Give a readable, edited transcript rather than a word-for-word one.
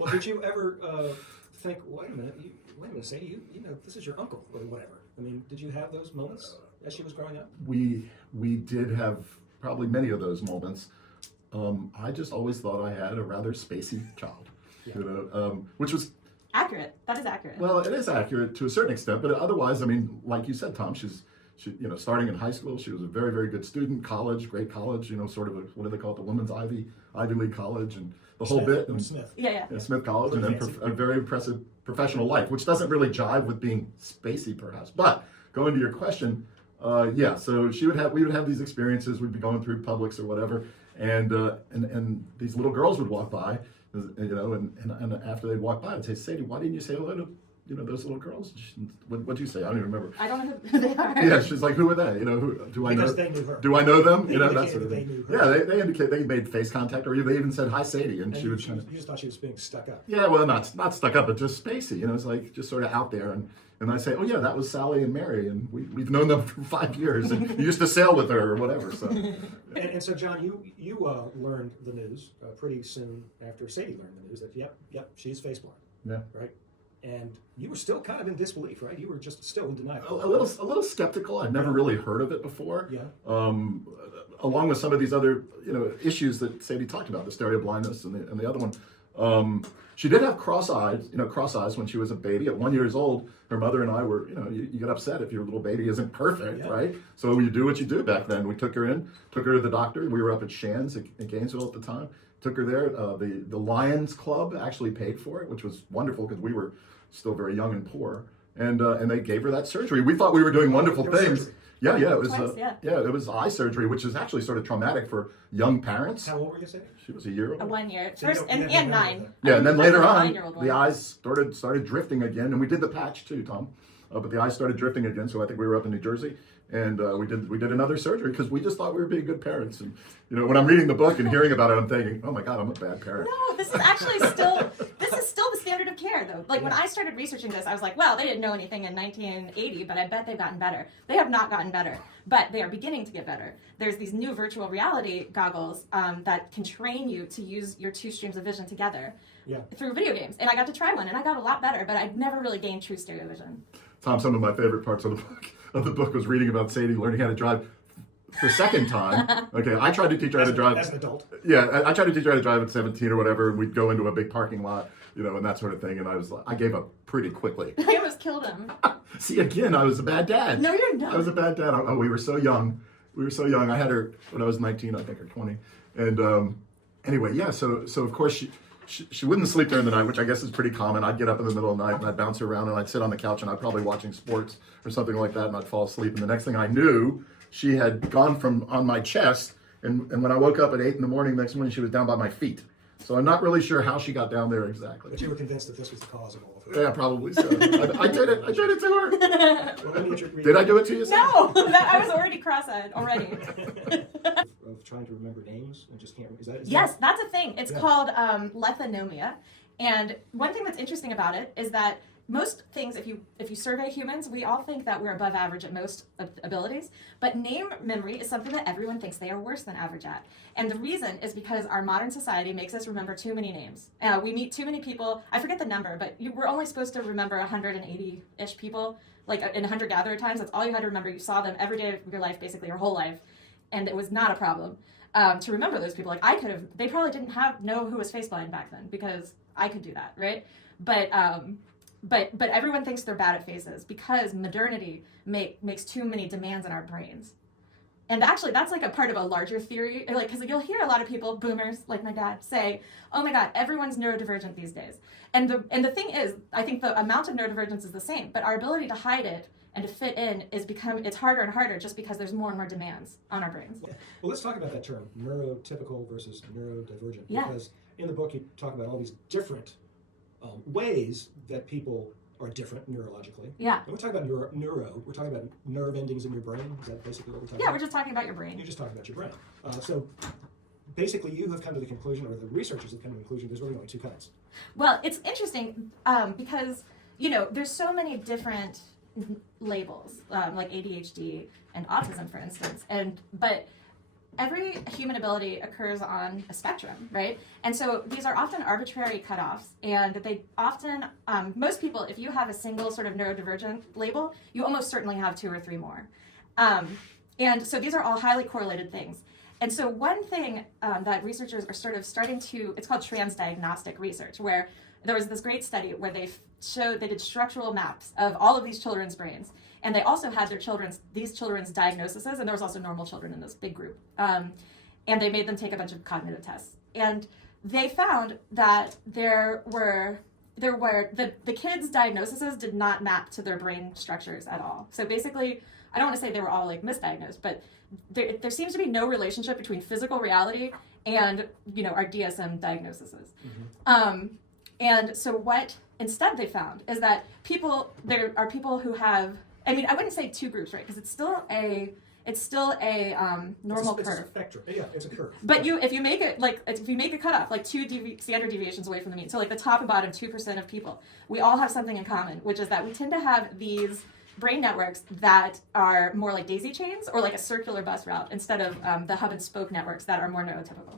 Well, did you ever think, wait a minute, Sadie, you know, this is your uncle or whatever? I mean, did you have those moments as she was growing up? We did have probably many of those moments. I just always thought I had a rather spacey child, which was accurate. That is accurate. Well, it is accurate to a certain extent, but otherwise, I mean, like you said, Tom, she starting in high school, she was a very, very good student. College, great college, sort of what do they call it, the women's Ivy League college, and the whole bit. And Smith. Yeah, Smith College, and then a very impressive professional life, which doesn't really jive with being spacey, perhaps. But going to your question, so we would have these experiences. We'd be going through Publix or whatever, and these little girls would walk by, and after they'd walk by, I'd say, Sadie, why didn't you say hello to those little girls? What'd you say? I don't even remember. I don't know who they are. Yeah, she's like, who are they? Who do I know? Because they knew her. Do I know them? They that sort of they thing. knew her. Yeah, they indicate they made face contact, or they even said, hi, Sadie, and she would kind of. You just thought she was being stuck up. Yeah, well, not stuck up, but just spacey. It's like just sort of out there, and I say, oh yeah, that was Sally and Mary, and we've known them for 5 years, and you used to sail with her or whatever. So. And so, John, you learned the news pretty soon after Sadie learned the news that yep, she's faceblind. Yeah. Right. And you were still kind of in disbelief, right? You were just still in denial. A little skeptical. I'd never really heard of it before. Yeah. Along with some of these other, issues that Sadie talked about, the stereo blindness and the other one. She did have cross eyes when she was a baby. At 1 year old, her mother and I were, you get upset if your little baby isn't perfect, right? So you do what you do back then. We took her to the doctor. We were up at Shands in Gainesville at the time. Took her there. The Lions Club actually paid for it, which was wonderful because we were still very young and poor. And they gave her that surgery. We thought we were doing wonderful things. Surgery. Yeah, it was. Twice, it was eye surgery, which is actually sort of traumatic for young parents. How old were you, Sadie? She was a year old. 1 year. So First, and 9. Yeah, and then later on, 9-year-old the eyes started drifting again, and we did the patch too, Tom. But the eyes started drifting again, so I think we were up in New Jersey, and we did another surgery because we just thought we were being good parents. And when I'm reading the book and hearing about it, I'm thinking, oh my God, I'm a bad parent. No, this is actually still the standard of care, though. Like when I started researching this, I was like, well, they didn't know anything in 1980, but I bet they've gotten better. They have not gotten better, but they are beginning to get better. There's these new virtual reality goggles that can train you to use your two streams of vision together through video games. And I got to try one, and I got a lot better, but I'd never really gained true stereo vision. Tom, some of my favorite parts of the book was reading about Sadie learning how to drive the second time. Okay, I tried to teach her how to drive. As an adult. Yeah, I tried to teach her how to drive at 17 or whatever, and we'd go into a big parking lot, and that sort of thing, and I gave up pretty quickly. I almost killed him. See, again, I was a bad dad. No, you're not. I was a bad dad. We were so young. I had her when I was 19, I think, or 20. And anyway, so of course she wouldn't sleep during the night, which I guess is pretty common. I'd get up in the middle of the night and I'd bounce her around and I'd sit on the couch and I'd probably watching sports or something like that, and I'd fall asleep. And the next thing I knew, she had gone from on my chest, and when I woke up at 8 in the morning next morning, she was down by my feet. So I'm not really sure how she got down there exactly. But you were convinced that this was the cause of all of it. Yeah, probably so. I did it. I did it to her. Well, let me Did I do it to you? No, I was already cross-eyed already. Of trying to remember names and just can't remember. Yes, that's a thing. It's called lethonomia. And one thing that's interesting about it is that most things, if you survey humans, we all think that we're above average at most abilities, but name memory is something that everyone thinks they are worse than average at. And the reason is because our modern society makes us remember too many names. We meet too many people. I forget the number, but we're only supposed to remember 180-ish people, like in hunter-gatherer times. That's all you had to remember. You saw them every day of your life, basically your whole life, and it was not a problem to remember those people. Like they probably didn't know who was faceblind back then because I could do that, right? But everyone thinks they're bad at faces because modernity makes too many demands in our brains. And actually, that's like a part of a larger theory, because you'll hear a lot of people, boomers like my dad, say, "Oh my God, everyone's neurodivergent these days." And the thing is, I think the amount of neurodivergence is the same, but our ability to hide it and to fit in it's harder and harder just because there's more and more demands on our brains. Well, let's talk about that term, neurotypical versus neurodivergent. Yeah. Because in the book, you talk about all these different ways that people are different neurologically. Yeah. And we're talking about we're talking about nerve endings in your brain. Is that basically what we're talking about? Yeah, we're just talking about your brain. You're just talking about your brain. So basically you have come to the conclusion, or the researchers have come to the conclusion, there's really only two kinds. Well, it's interesting because, there's so many different labels, like ADHD and autism, for instance. But every human ability occurs on a spectrum, right? And so these are often arbitrary cutoffs, and they often, most people, if you have a single sort of neurodivergent label, you almost certainly have 2 or 3 more. And so these are all highly correlated things. And so one thing that researchers are sort of starting to, it's called transdiagnostic research, where there was this great study where they did structural maps of all of these children's brains. And they also had these children's diagnoses, and there was also normal children in this big group. And they made them take a bunch of cognitive tests. And they found that the kids' diagnoses did not map to their brain structures at all. So basically, I don't want to say they were all like misdiagnosed, but there seems to be no relationship between physical reality and our DSM diagnoses. Mm-hmm. And so what instead they found is that there are people who have, I wouldn't say 2 groups, right? Because it's still a normal curve. It's a spectrum. Yeah, it's a curve. But if you make a cutoff, like 2 standard deviations away from the mean, so like the top and bottom 2% of people, we all have something in common, which is that we tend to have these brain networks that are more like daisy chains or like a circular bus route instead of the hub and spoke networks that are more neurotypical.